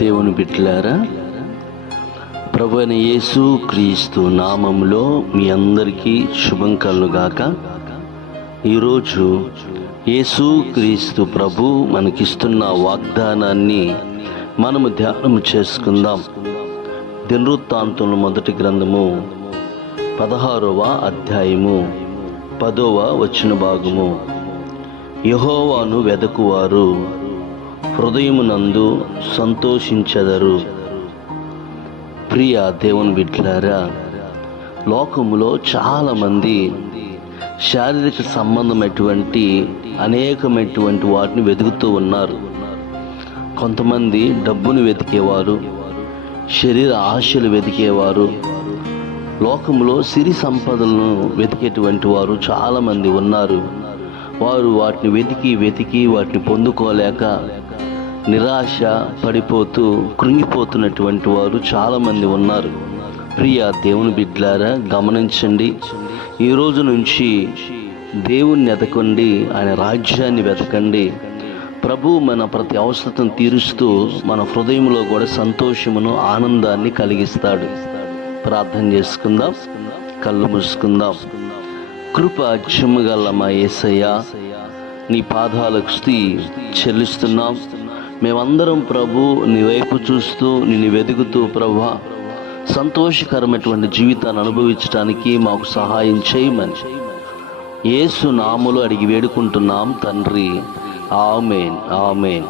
దేవుని బిడ్డలారా, ప్రభు అయిన యేసు క్రీస్తు నామములో మీ అందరికీ శుభం కలుగుగాక. ఈరోజు యేసు క్రీస్తు ప్రభు మనకిస్తున్న వాగ్దానాన్ని మనము ధ్యానము చేసుకుందాం. దినవృత్తాంతముల మొదటి గ్రంథము 16వ అధ్యాయము 10వ వచన భాగము. యెహోవాను వెదకువారు హృదయమునందు సంతోషించెదరు. ప్రియ దేవుని బిడ్డలారా, లోకములో చాలామంది శారీరక సంబంధమైనటువంటి అనేకమైనటువంటి వాటిని వెతుకుతూ ఉన్నారు. కొంతమంది డబ్బును వెతికేవారు, శరీర ఆశలు వెతికేవారు, లోకములో సిరి సంపదలను వెతికేటువంటి వారు చాలామంది ఉన్నారు. వారు వాటిని వెతికి వాటిని పొందుకోలేక నిరాశ పడిపోతూ కృంగిపోతున్నటువంటి వారు చాలామంది ఉన్నారు. ప్రియ దేవుని బిడ్డలారా, గమనించండి. ఈ రోజు నుంచి దేవుణ్ణి వెతకండి, ఆయన రాజ్యాన్ని వెతకండి. ప్రభు మన ప్రతి అవసరతను తీరుస్తూ మన హృదయంలో కూడా సంతోషమును, ఆనందాన్ని కలిగిస్తాడు. ప్రార్థన చేసుకుందాం, కళ్ళు మూసుకుందాం. కృప చెమ్మగల మా యేసయ్యా, నీ పాదాలకు స్తుతి చెల్లిస్తున్నాం. మేమందరం ప్రభు నీ వైపు చూస్తూ నిన్ను వెతుకుతూ ప్రభువా సంతోషకరమైనటువంటి జీవితాన్ని అనుభవించడానికి మాకు సహాయం చేయమని యేసు నామములో అడిగి వేడుకుంటున్నాం తండ్రి. ఆమేన్, ఆమేన్.